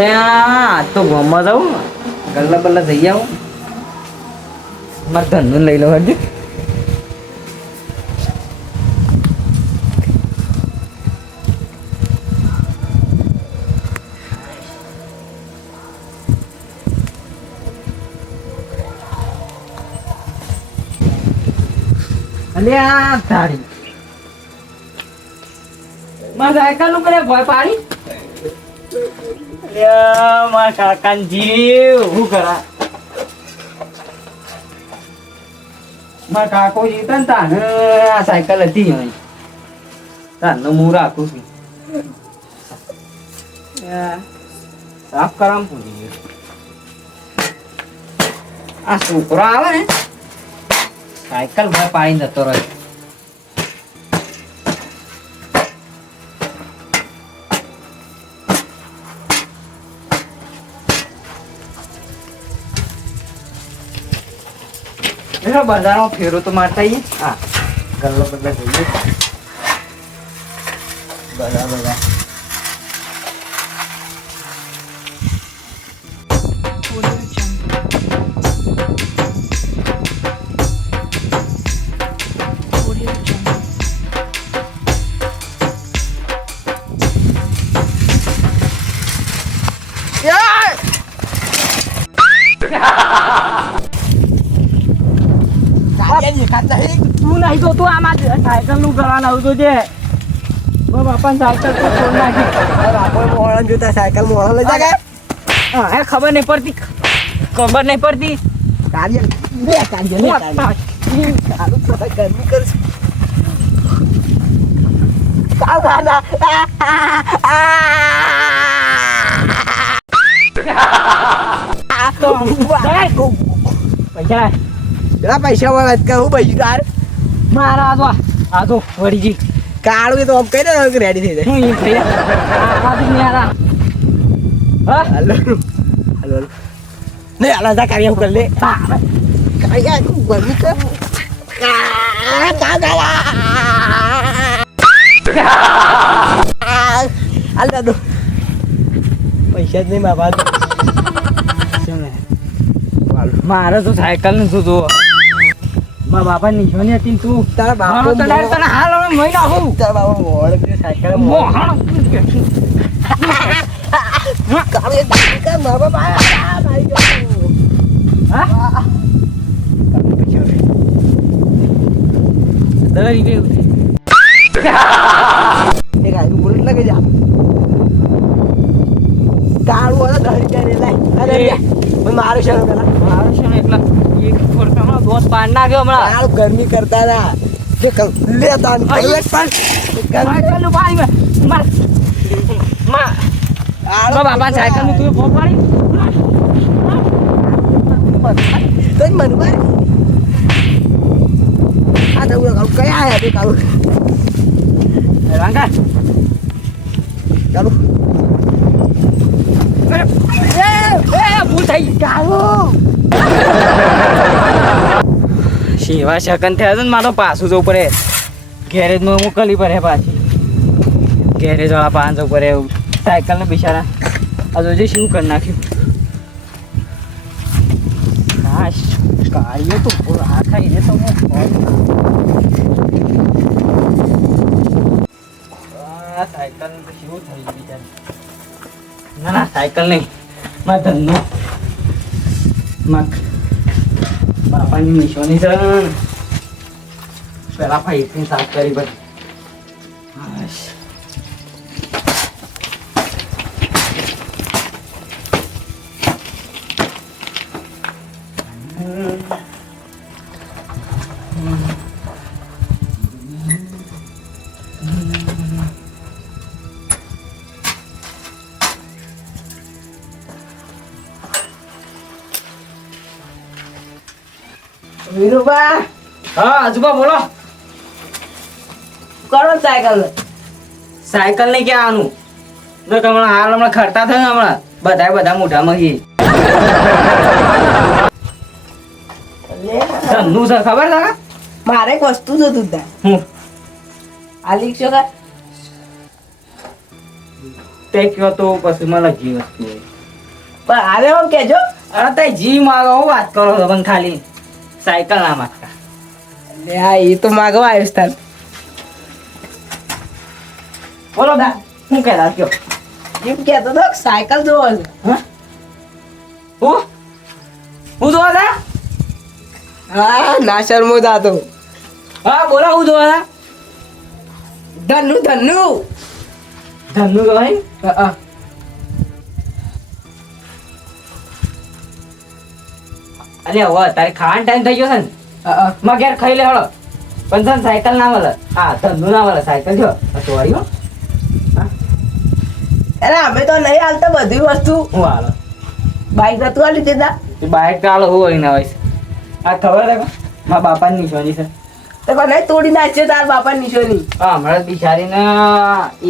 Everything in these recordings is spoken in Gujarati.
અલે આ તો ગોમાં જાઉં ગલ્લા બલ્લા જઈ આવું મારે ધનનું લઈ લો હજી અલે આ તારી મારા સાયકલ નું કરે ભય પાડી મારા કાકા જીવ શું કરા મારા કાકો જીવતા ને તાને આ સાયકલ હતી તારનો હું રાખું છું સાફ કરામ પૂરી આ છોકરો આવે ને સાયકલ ભાઈ પાડીને જતો રહ્યો બજારમાં ફેરો તો મારતા આવીએ હા ગલ્લો બદલા જઈએ બધા બધા તું નહીં તો તું આમાં સાયકલ નું કરવાનું આવતું છે બાપા સાયકલ તો છોડ નાખી મોહન જોતા સાયકલ મોહન લઈ જાય હા ખબર નહીં પડતી કાર્ય ગરમી કરશે પૈસા પૈસા વાળા કહું ભાઈ કાર મારા આ તો વળીજી કાળું તો આમ કહી દે રેડી થઈ જાય હું થઈ જાય હા હલો હલો નહીં હાલ જા કાર્ય કર લે કાર્ય ગરમી કર હાલ દાદો પૈસા જ નહીં બાબા મારે તો સાયકલ નું શું જોવો મારા બાપા નિશાની હતી તું તારા બાપા તને હાલ મહી નાખું તારા બાપા મોડ સાયકલ મોહણ કાળે કા બાપા ભાઈ હા દરી ગયું એક આયુ બોલ લગે જા કાળું વાળા દરી જાય લાય અરે મારું શરૂ કરા મારું શરૂ એકલા એક ફોટોમાં દોસ્ત પાડ નાખ્યો હમણાં હાલ ગરમી કરતા હતા જે લે દાન એક પણ સાયકલ નું પાણી માર બાબા સાયકલ નું તું ફોન પાડી તો મન માર આ તો કયા આયા બે કાળું રંગા ચાલો ભૂલ થઈ સેવા શકન થયા છે ને મારો પાછું જવું પડે ગેરેજમાં મોકલવી પડે પાછી ગેરેજ વાળા પાંચ જવું પડે એવું સાયકલ ને બિચારા આ જો શું કરી નાખ્યું કાશ કાર્ય તો આ ખાઈને તો સાયકલ શું થઈ ગયું બિચારા ના સાયકલ નહીં મારા ધનનું બાપાની નિશાની છે પેલા ભાઈ સાફ કરી ભાઈ વીરુબા હા આજુબા બોલો કરો સાયકલ ને ક્યાં આનું તો હમણાં હાલ હમણાં ખરતા થયો હમણાં બધા મોઢામાં ગઈ ધનનું છે ખબર છે મારે એક વસ્તુ જોતું હતા હું આ લીક છો તે કયો તો પછી મને જી વસ્તુ પણ હાલે એમ કેજો અરે તે જી માગો હું વાત કરો છો પણ ખાલી સાયકલ ના માગતા. લે આ એ તો માગવા આવ્યો તાર બોલો દા શું કહેતા કયો? એમ કહેતો તો સાયકલ જોવો છે હા હું જોવા હતા? હા ના શર્મો જાતો હા બોલો હું જોવા હતા? ધનુ ધનુ ભાઈ અરે હવે તારે ખાવાનો ટાઈમ થઈ ગયો છે ને માં ઘેર ખાઈ લે હળો પણ તને સાયકલ ના મળે. હા ધનુ ના મળે સાયકલ જો સોરી હો. અરે અમે તો નહીં હાલતા બધી વસ્તુ હું હાલો બાઈક નતું હાલી દેતા બાઇક ચાલો હું હોય ને હોય આ ખબર છે મારા બાપાની નિશાની છે. તો કોઈ નહીં તોડી નાખશે તાર બાપા નિશોની હા હમણાં બિચારીને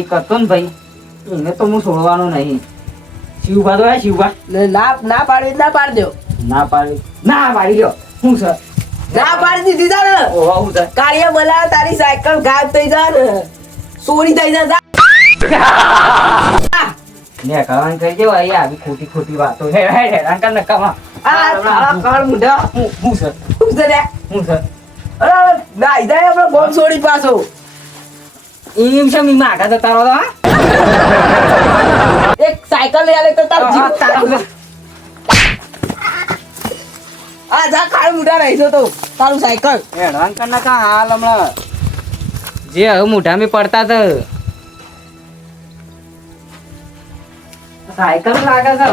એક હતો ને ભાઈ એને તો હું છોડવાનો નહીં. શિવભા તો હે શિવભા ના પાડવી ના પાડ દો ના પાડી દો શું છે ના પાડી દીધી તા ને ઓવા હું છે કાળિયા બોલાવે તારી સાયકલ ગાયબ થઈ જાય ને ચોરી થઈ જાય ને કરવાનું કરી દેવા એ આવી ખોટી ખોટી વાતો હે હેરાન કર નકામા. આ તારા કાળ મુઢા હું છે શું છે રે હું છે અરે ના ઇધા આપણે બોમ્બ છોડી પાછો એમ છે મી માગા તો તારો હા એક સાયકલ લઈ આલે તો તાર જીવ તારો આ જા કાળ મુઢા રહી તો તારું સાયકલ હેરાન કર નકા હાલ હમણાં જે હવે મોઢા મે પડતા તો સાયકલ લાગે છે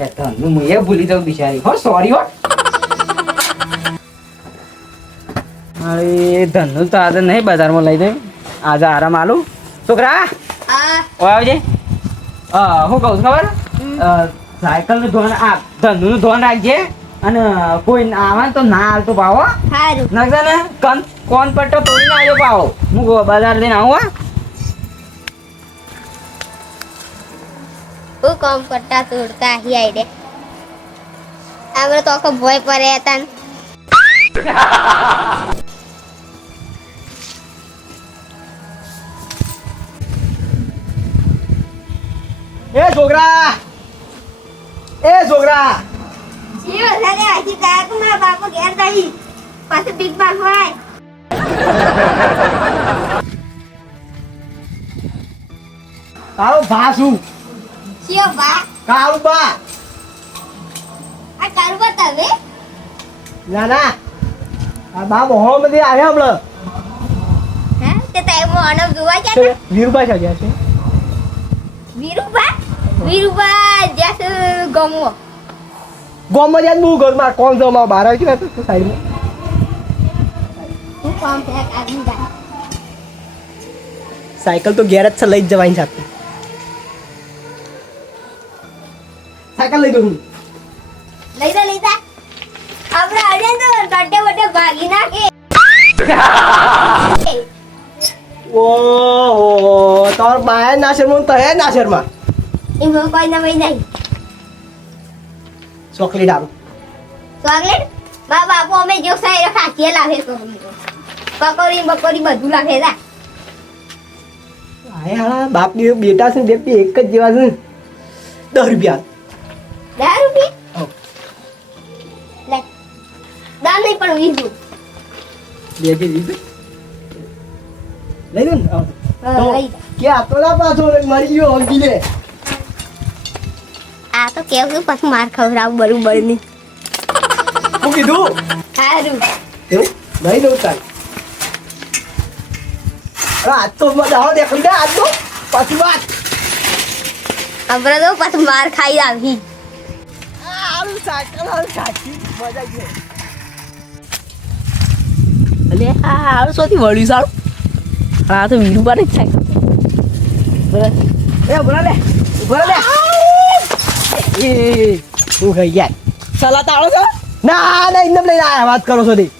લે તને હું એ ભૂલી જાઉં બિચારી હો સોરી હો. અરે ધનનું તો આજે નહીં બજારમાં લઈ જાય આજે આરામ આલું છોકરા ઓ આવજે. હું કહું છું ખબર સાયકલનું ધોન આ ધનનું ધોન રાખજે અને કોઈ આવે તો ના હાલતો પાવો નકર ને કોણ પટ્ટો તોડીને આવ્યો પાવો હું બજાર લઈને આવું હું કામ કરતા તોડતા ही आईडे हमरे तो को भय परे હતા એ છોકરા જીઓ લાગે આજી કાક માં બાપો ઘેર દઈ પાછું બિગ બાગ હોય તારો ભા શું જીઓ બા કાળુ બા આ કારું બતાવે ના ના આ બા મોહમ્મદી આવ્યા હમણાં હે તે તાઈ મો અનવ જોવા છે ગયા વીરબા છે ગયા છે વીરુબા જસ ગમો ગોમાં જાય બહુ ઘરમાં કોણ જો માં બહાર આવી ગયો તો સાઈડમાં હું કામ થયા આદમી દા સાયકલ તો ગેરેજ છે લઈ જ જવાની સાથે સાયકલ લઈ દઉં લઈતા આપણે અડે તો ગડ્ડે વડે ભાગી નાખે ઓહો તાર બાય ના શર્મા તો હે ના શર્મા એમાં કોઈ ના વઈ નહીં ચોકલેટ આવું ચોકલેટ બા બાપુ અમે જો સાઈ ખાતી લાગે પકોડી બધું લાગે તા આય હાલા બાપ ની બેટા છે ને બે એક જ જેવા છે 10 રૂપિયા 10 રૂપિયા લે દા નહીં પણ 20 બે કે લીધું લઈ દઉં ને હા, લઈ જા. કે આ તો ના પાછો મરી ગયો હંગી લે આ તો કેવું પછી માર ખવડાવ બરોબર ની હું કીધું સારું એવું નહીં દઉં તાર આજ તો મજા આવે દેખ આજ તો પાછી વાત આપણે તો પછી માર ખાઈ આવી આવું સાયકલ સાચી મજા આવી અલે આ આવું સોથી વળ્યું સારું હા તો વીરું બાર જ થાય એ બોલા લે એ હું ગઈ યાર સલાહ તાળો છો ના ના ઇન્દમ લઈને આયા વાત કરો છો દી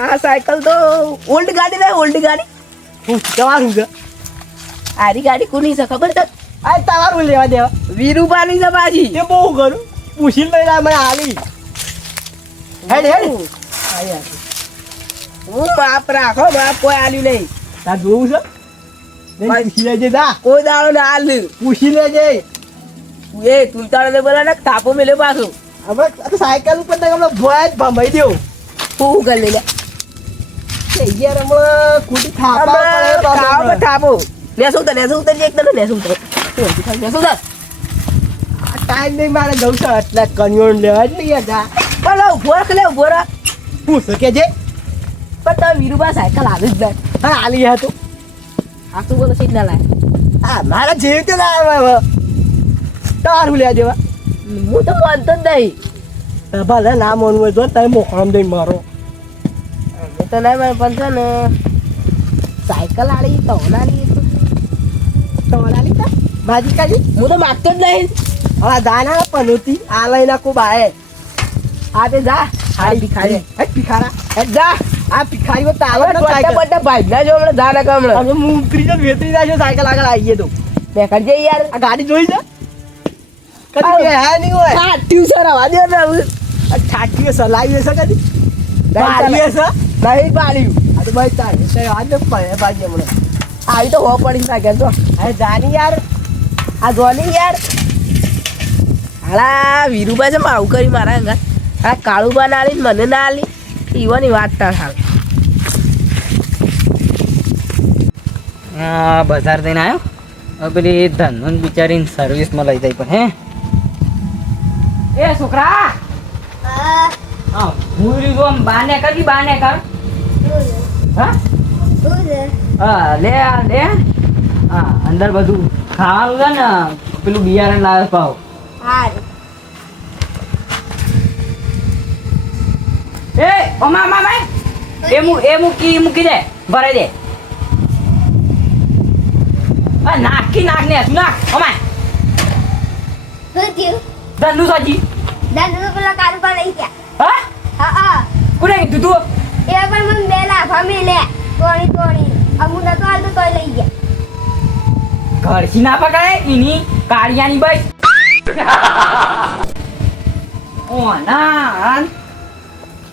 આ સાયકલ તો ઓલ્ડ ગાડી લે ઓલ્ડ ગાડી હું તમારું છે આરી ગાડી કોની છે ખબર છે આ તમારું લેવા દેવા વીરુબાની છે બાજી એ બહુ કરું પૂછીને લઈને આ મને હાલી હેડ હું બાપ રાખો બાપ કોઈ આલ્યું નહીં તાર જોવું છે પૂછી લેજે જા કોઈ દાડો ના આલ્યું પૂછી લેજે એ તું તારે બોલા ને તાપો મેલ્યો પાછો હવે આ તો સાયકલ ઉપર તો હમણાં ભોય જ ભમાઈ દેવું હું કરી લે એ યાર હમણાં કુટી થાપા પડે ખાવા બાપા. થાપો લેસો ઉતર એકદમ લેસો ઉતર લેસો ઉતર આ ટાઈમ નહીં મારે જવું છે એટલે કન્યોન લેવા જ નહીં યાર જા. પણ ઉભો રાખ લે ઉભો રાખ હું શું કે છે પણ તમે વીરુબા સાયકલ આવી જ નહીં હા આલી હતું આ તું બોલો સીટ ના લાય આ મારા જેવી તો ના આવે હવે તારું લે દેવા હું તો માનતો જ નહીં ભલે ના માનવું હોય તો તમે મોકળામ દઈને મારો મેં તો નહીં માન પણ છે ને સાયકલ આડી તો નાની તમારા આલી તા બાજી કાઢી હું તો માગતો જ નહીં હવે દાના પનોતી આ લઈ નાખું બાએ આ તે જા હારી ભિખારી હે ભિખારા એ જા આ ભિખારીઓ તાલો હવે ને ટોટા સાયકલ બટા ભાઈ ના જો હમણાં જા ના હમણાં હવે હું ઉતરી જાઉં વેતરી જાય સાયકલ આગળ આવીએ તો બે કરજે યાર આ ગાડી જોઈ છે કદી કે હે નહીં હોય આ ટ્યુશન આવા દે ને હવે આ છાટીએ સલાવી છે કદી ચાલે. પાડીએ છે નહીં પાડ્યું આ તો ભાઈ તારે તો આજ ને પડે બાજી હમણાં આવી તો હો પડી સાયકલ તો અરે જાની યાર આ જોની યાર હાલા વીરુબા છે આવું કરી મારા અંગા આ કાળુબા ના આલી ને મને ના આલી ઈવાની વાત તાર હાલ બજાર થઈને આવ્યો હવે પેલી ધનુ બિચારીને સર્વિસમાં લઈ જાય પણ હે એ છોકરા હા હા હું રીતો આમ બાને કર હા હા લે આ લે હા અંદર બધું ખાવાનું છે ને પેલું બિયારણ લાવે પાવ હારું એ ઓમા મામા એ મૂકી દે ભરાઈ દે આ નાખી નાખ ને તું નાખ ઓમા શું થયું ધનુ સાજી દાદુ પેલા કારુબા લઈ ગયા હા હા હા કોને કીધું તું એ પણ મને બે લાફા મેલે તોડી અમુ નતો હાલતો તોય લઈ ગયા ઘરથી ના પકડાય એની કાળિયાની બસ ઓ ના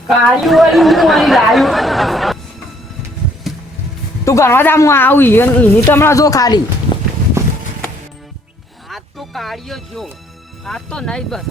કાળિયું વાળી હું અહીં લાયું તું ઘરમાં જા હું આવું એની તમને જો ખાલી આ તો કાળિયો જો આ તો નહીં બસ